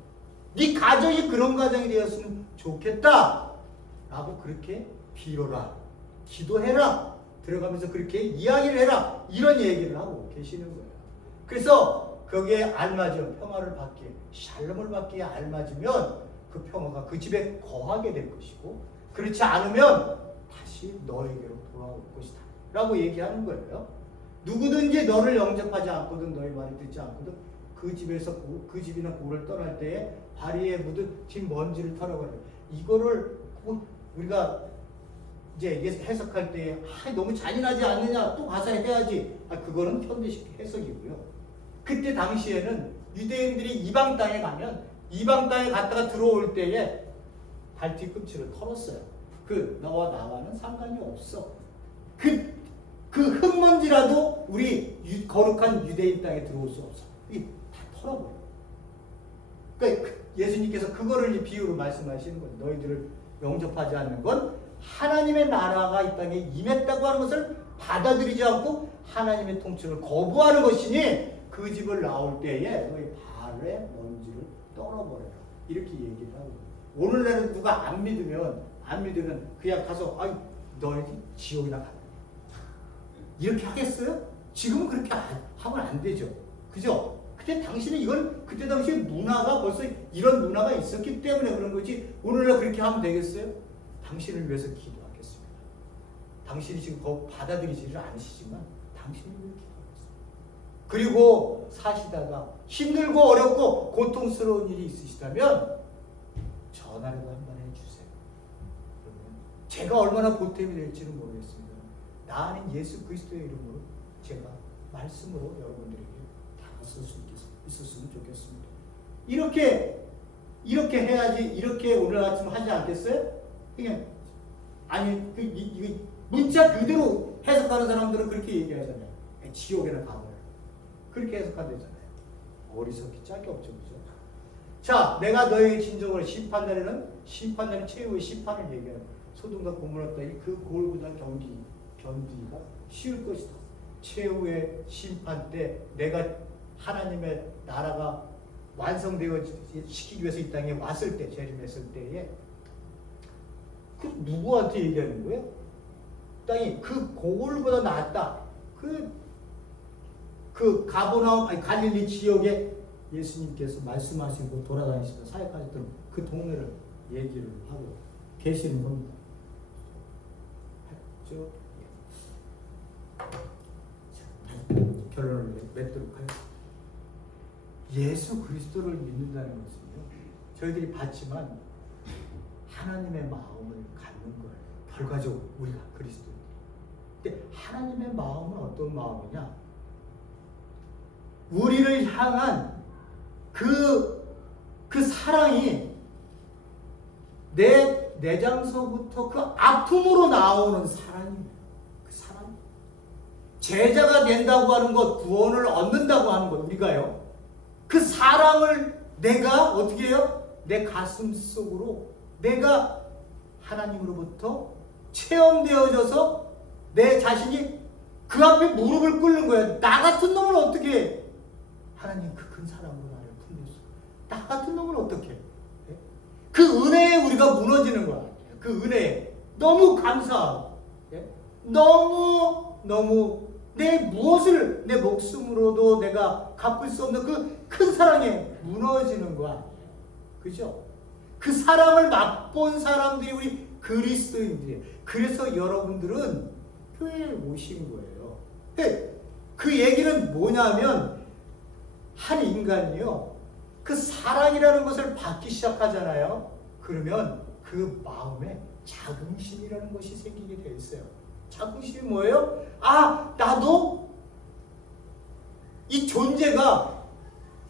네 가정이 그런 가정이 되었으면 좋겠다 라고 그렇게 빌어라, 기도해라, 들어가면서 그렇게 이야기를 해라 이런 얘기를 하고 계시는 거예요. 그래서 거기에 알맞은 평화를 받기에, 샬롬을 받기에 알맞으면 그 평화가 그 집에 거하게 될 것이고 그렇지 않으면 다시 너에게로 돌아올 것이다 라고 얘기하는 거예요. 누구든지 너를 영접하지 않거든, 너희 말을 듣지 않거든 그 집에서 그 집이나 고를 떠날 때에 다리에 묻은 뒷먼지를 털어버려. 이거를 우리가 이제 해석할 때 너무 잔인하지 않느냐, 또 가서 해야지. 그거는 현대식 해석이고요. 그때 당시에는 유대인들이 이방 땅에 가면 이방 땅에 갔다가 들어올 때에 발 뒤꿈치를 털었어요. 너와 나와는 상관이 없어. 그 흙먼지라도 우리 거룩한 유대인 땅에 들어올 수 없어. 다 털어버려. 그러니까 예수님께서 그거를 비유로 말씀하시는 거예요. 너희들을 영접하지 않는 건 하나님의 나라가 이 땅에 임했다고 하는 것을 받아들이지 않고 하나님의 통치를 거부하는 것이니 그 집을 나올 때에 너희 발에 먼지를 떨어버려라. 이렇게 얘기를 하고, 오늘날은 누가 안 믿으면 그냥 가서 너희 지옥이나 가. 이렇게 하겠어요? 지금은 그렇게 하면 안 되죠. 그죠? 그때 당시에 문화가 벌써 이런 문화가 있었기 때문에 그런 거지, 오늘날 그렇게 하면 되겠어요? 당신을 위해서 기도하겠습니다. 당신이 지금 그거 받아들이지를 않으시지만 당신을 위해 기도하겠습니다. 그리고 사시다가 힘들고 어렵고 고통스러운 일이 있으시다면 전화라도 한번 해주세요. 그러면 제가 얼마나 보탬이 될지는 모르겠습니다. 나 아닌 예수 그리스도의 이름으로 제가 말씀으로 여러분들에게 다가설 수 있었으면 좋겠습니다. 이렇게 해야지. 이렇게 오늘 아침 하지 않겠어요? 그냥 이거 문자 그대로 해석하는 사람들은 그렇게 얘기하잖아요. 지옥에나 가버려. 그렇게 해석한다잖아요. 어리석기 짝이 없죠, 그죠? 자, 내가 너에게 진정으로 심판날은 최후의 심판을 얘기하는 소돔과 고모라 땅이 그 고울보다 견디기가 쉬울 것이다. 최후의 심판 때 내가 하나님의 나라가 완성되어 시키기 위해서 이 땅에 왔을 때, 재림했을 때에 그 누구한테 얘기하는 거예요? 땅이 그 고골보다 낫다. 그 가버나움, 아니 갈릴리 지역에 예수님께서 말씀하시고 돌아다니시고 사역하셨던 그 동네를 얘기를 하고 계시는 겁니다. 쭉 결론을 맺도록 하겠습니다. 예수 그리스도를 믿는다는 것은요, 저희들이 봤지만 하나님의 마음을 갖는 거예요. 결과적으로 우리가 그리스도인들. 근데 하나님의 마음은 어떤 마음이냐? 우리를 향한 그 사랑이 내 내장서부터 그 아픔으로 나오는 사랑이에요. 그 사랑. 제자가 된다고 하는 것, 구원을 얻는다고 하는 것, 우리가요. 그 사랑을 내가 어떻게 해요? 내 가슴 속으로 내가 하나님으로부터 체험되어져서 내 자신이 그 앞에 무릎을 꿇는 거예요. 나 같은 놈을 어떻게 해? 하나님 그 큰 사랑으로 나를 품으셨어. 나 같은 놈을 어떻게 해? 그 은혜에 우리가 무너지는 거야. 그 은혜에 너무 감사하고 너무 내 무엇을 내 목숨으로도 내가 갚을 수 없는 그 큰 사랑에 무너지는 거야. 그죠? 그 사랑을 맛본 사람들이 우리 그리스도인들이에요. 그래서 여러분들은 교회에 오신 거예요. 그 얘기는 뭐냐면 한 인간이요, 그 사랑이라는 것을 받기 시작하잖아요. 그러면 그 마음에 자긍심이라는 것이 생기게 돼 있어요. 자긍심이 뭐예요? 아, 나도 이 존재가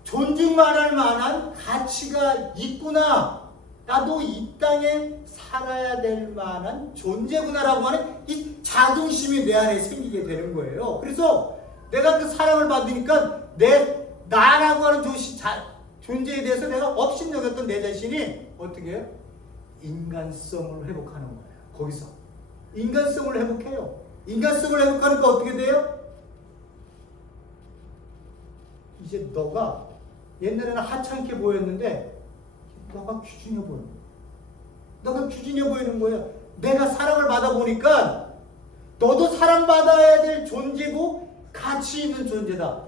존중할 만한 가치가 있구나. 나도 이 땅에 살아야 될 만한 존재구나라고 하는 이 자긍심이 내 안에 생기게 되는 거예요. 그래서 내가 그 사랑을 받으니까 나라고 하는 존재에 대해서 내가 업신여겼던 내 자신이 어떻게 해요? 인간성을 회복하는 거예요. 거기서 인간성을 회복해요. 인간성을 회복하니까 어떻게 돼요? 이제 너가 옛날에는 하찮게 보였는데 너가 귀중해 보이는 거야. 너가 귀중해 보이는 거야. 내가 사랑을 받아보니까 너도 사랑받아야 될 존재고 가치 있는 존재다.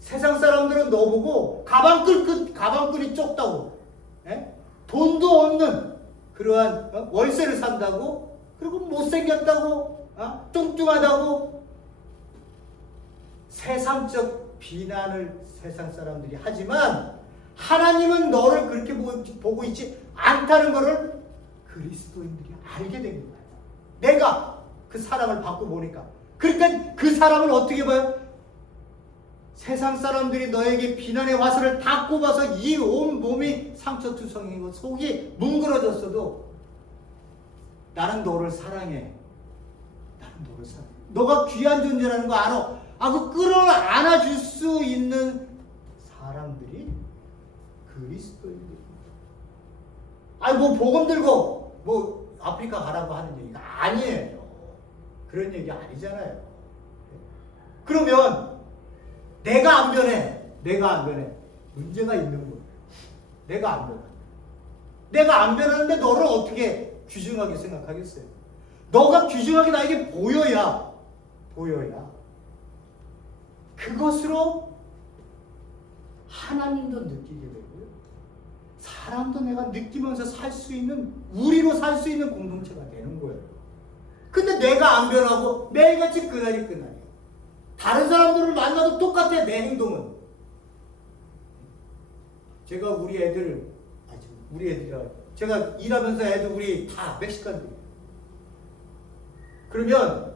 세상 사람들은 너 보고 가방끈이 좁다고, 돈도 없는 그러한 월세를 산다고, 그리고 못생겼다고, 뚱뚱하다고 세상적 비난을 세상 사람들이 하지만 하나님은 너를 그렇게 보고 있지 않다는 것을 그리스도인들이 알게 된 거예요. 내가 그 사람을 받고 보니까. 그러니까 그 사람을 어떻게 봐요? 세상 사람들이 너에게 비난의 화살을 다 꼽아서 이 온 몸이 상처투성이고 속이 뭉그러졌어도 나는 너를 사랑해. 나는 너를 사랑해. 너가 귀한 존재라는 거 알아. 그 끌어안아줄 수 있는 사람들이 그리스도인들입니다. 뭐 복음 들고 뭐 아프리카 가라고 하는 얘기가 아니에요. 그런 얘기 아니잖아요. 그러면 내가 안 변해. 문제가 있는 거예요. 내가 안 변하는데 너를 어떻게 귀중하게 생각하겠어요? 너가 귀중하게 나에게 보여야 그것으로 하나님도 느끼게 되고요. 사람도 내가 느끼면서 살 수 있는, 우리로 살 수 있는 공동체가 되는 거예요. 근데 내가 안 변하고 매일같이 그날이 그날이에요. 다른 사람들을 만나도 똑같아, 내 행동은. 제가 우리 애들이라 제가 일하면서 애들 우리 다 멕시칸들이에요. 그러면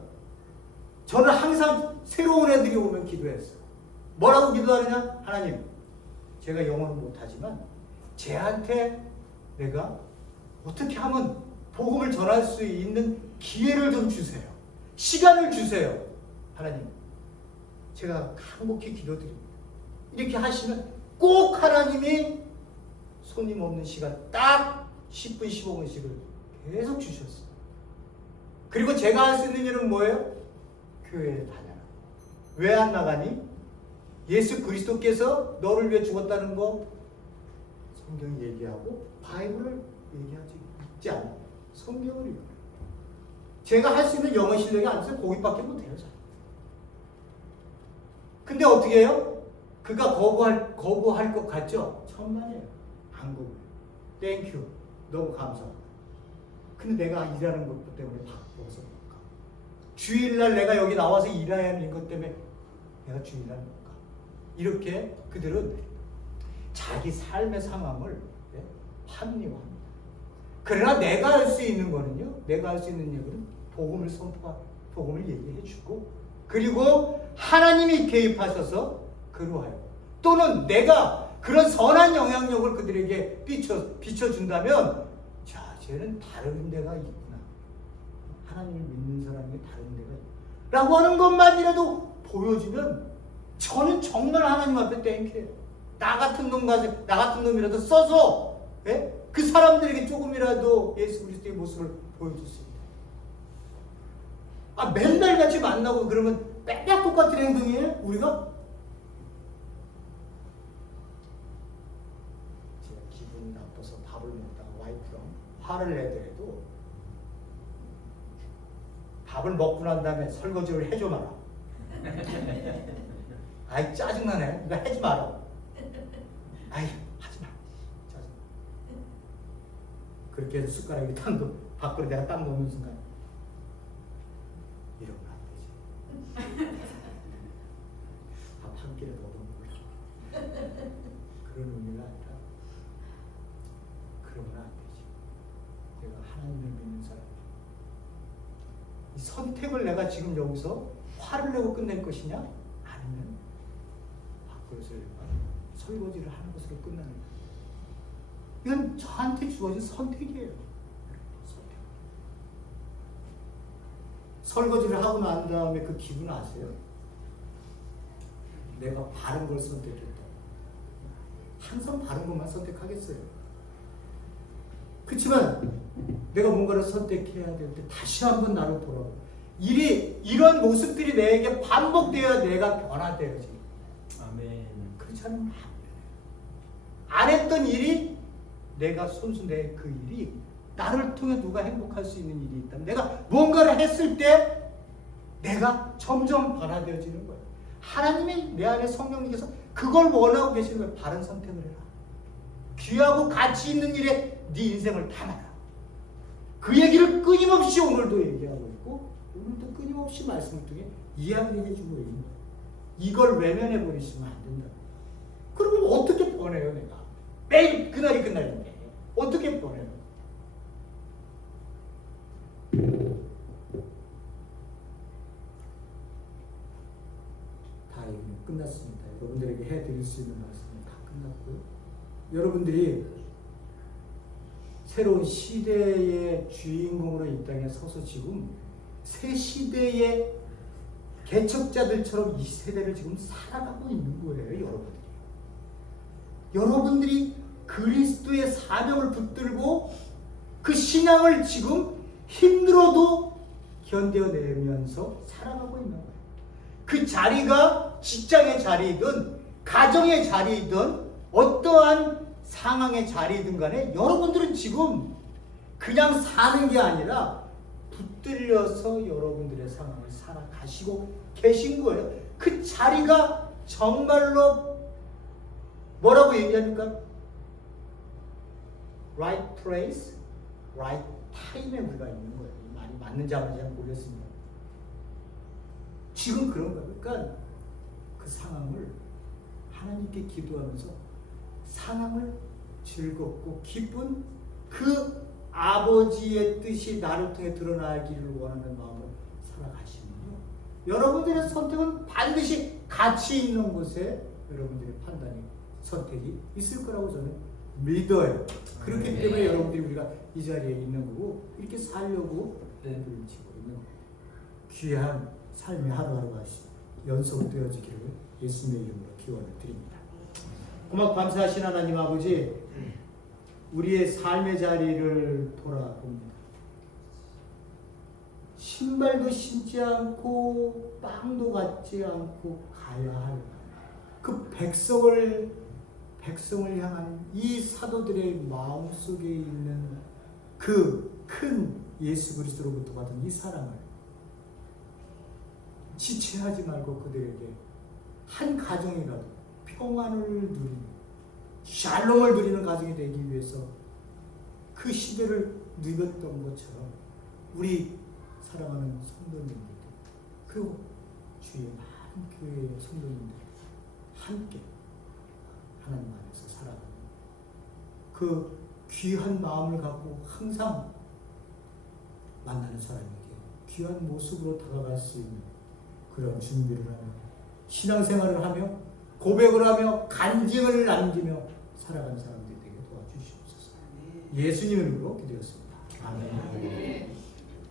저는 항상 새로운 애들이 오면 기도했어요. 뭐라고 기도하느냐? 하나님, 제가 영어는 못하지만 쟤한테 내가 어떻게 하면 복음을 전할 수 있는 기회를 좀 주세요. 시간을 주세요. 하나님, 제가 간곡히 기도드립니다. 이렇게 하시면 꼭 하나님이 손님 없는 시간 딱 10분, 15분씩을 계속 주셨어요. 그리고 제가 할 수 있는 일은 뭐예요? 교회에 다녀라. 왜 안 나가니? 예수 그리스도께서 너를 위해 죽었다는 거 성경이 얘기하고 바이블을 얘기하지 있지 않아요. 성경을 읽어요. 제가 할 수 있는 영어 실력이 안 돼서 거기밖에 못해요. 근데 어떻게 해요? 그가 거부할 것 같죠? 천만에요. 안 거부해요. 땡큐. 너무 감사합니다. 근데 내가 일하는 것 때문에 바빠서 못 가. 주일날 내가 여기 나와서 일해야 하는 것 때문에 내가 주일날 못 가. 이렇게 그들은 자기 삶의 상황을 합리화합니다. 그러나 내가 할 수 있는 거는요, 내가 할 수 있는 얘기는 복음을 얘기해 주고, 그리고 하나님이 개입하셔서 그루하여, 또는 내가 그런 선한 영향력을 그들에게 비춰준다면, 자, 쟤는 다른 데가 있구나. 하나님을 믿는 사람이 다른 데가 있구나. 라고 하는 것만이라도 보여주면, 저는 정말 하나님 앞에 땡큐해요. 나 같은 놈이라도 써서, 그 사람들에게 조금이라도 예수 그리스도의 모습을 보여줬습니다. 맨날 같이 만나고 그러면 맨날 똑같은 행동이에요? 우리가? 제가 기분이 나빠서 밥을 먹다가 와이프랑 화를 내더라도 밥을 먹고 난 다음에 설거지를 해줘 마라. 아이 짜증나네. 이거 하지 마라. 아이 하지 마. 짜증나. 그렇게 해서 숟가락이 밖으로 내가 딱 놓는 순간 이러면 안 되지. 밥 한 끼를 먹어보라. 그런 의미가 아니라 그러면 안 되지. 내가 하나님을 믿는 사람이야. 이 선택을 내가 지금 여기서 화를 내고 끝낼 것이냐? 아니면 밥그릇을 설거지를 하는 것으로 끝나는 거야. 이건 저한테 주어진 선택이에요. 선택. 설거지를 하고 난 다음에 그 기분 아세요? 내가 바른 걸 선택했다. 항상 바른 것만 선택하겠어요. 그렇지만 내가 뭔가를 선택해야 될 때 다시 한번 나를 돌아보고 이런 모습들이 내게 반복되어야 내가 변화되어지. 아멘. 그렇지 않으면 안 했던 일이 내가 손수 내 그 일이 나를 통해 누가 행복할 수 있는 일이 있다면 내가 뭔가를 했을 때 내가 점점 변화되어지는 거예요. 하나님이 내 안에 성령님께서 그걸 원하고 계시는 거예요. 바른 선택을 해라. 귀하고 가치 있는 일에 네 인생을 담아라. 그 얘기를 끊임없이 오늘도 얘기하고 있고 오늘도 끊임없이 말씀을 통해 이야기해 주고 있는 거예요. 이걸 외면해 버리시면 안 된다. 그러면 어떻게 보내요 내가? 매일 그날이 그날인데 어떻게 보내요? 다 끝났습니다. 여러분들에게 해드릴 수 있는 말씀은 다 끝났고요. 여러분들이 새로운 시대의 주인공으로 이 땅에 서서 지금 새 시대의 개척자들처럼 이 세대를 지금 살아가고 있는 거예요. 여러분들이 그리스도의 사명을 붙들고 그 신앙을 지금 힘들어도 견뎌내면서 살아가고 있는 거예요. 그 자리가 직장의 자리이든 가정의 자리이든 어떠한 상황의 자리이든 간에 여러분들은 지금 그냥 사는 게 아니라 붙들려서 여러분들의 상황을 살아가시고 계신 거예요. 그 자리가 정말로 뭐라고 얘기합니까? Right place, right time에 우리가 있는 거예요. 이 말이 맞는지 안 맞는지 모르겠습니다. 지금 그런 거예요. 그러니까 그 상황을 하나님께 기도하면서 상황을 즐겁고 기쁜 그 아버지의 뜻이 나를 통해 드러나기를 원하는 마음으로 살아가시면요. 여러분들의 선택은 반드시 가치 있는 곳에 여러분들의 판단이 선택이 있을 거라고 저는 믿어요. 그렇기 때문에 여러분들이 우리가 이 자리에 있는 거고 이렇게 살려고 몸부림치고 있는 거예요. 귀한 삶의 하루하루가 연속되어지기를 예수님의 이름으로 기원을 드립니다. 고맙고 감사하신 하나님 아버지, 우리의 삶의 자리를 돌아봅니다. 신발도 신지 않고 빵도 갖지 않고 가야 할 그 백성을 향한 이 사도들의 마음속에 있는 그 큰 예수 그리스도로부터 받은 이 사랑을 지체하지 말고 그들에게 한 가정이라도 평안을 누리는, 샬롬을 누리는 가정이 되기 위해서 그 시대를 누렸던 것처럼 우리 사랑하는 성도님들, 그 주의 많은 교회의 성도님들 함께 하나님 안에서 살아가는 그 귀한 마음을 갖고 항상 만나는 사람에게 귀한 모습으로 다가갈 수 있는 그런 준비를 하며 신앙생활을 하며 고백을 하며 간증을 남기며 살아가는 사람들이 되게 도와주시옵소서. 예수님 이름으로 기도했습니다. 아멘.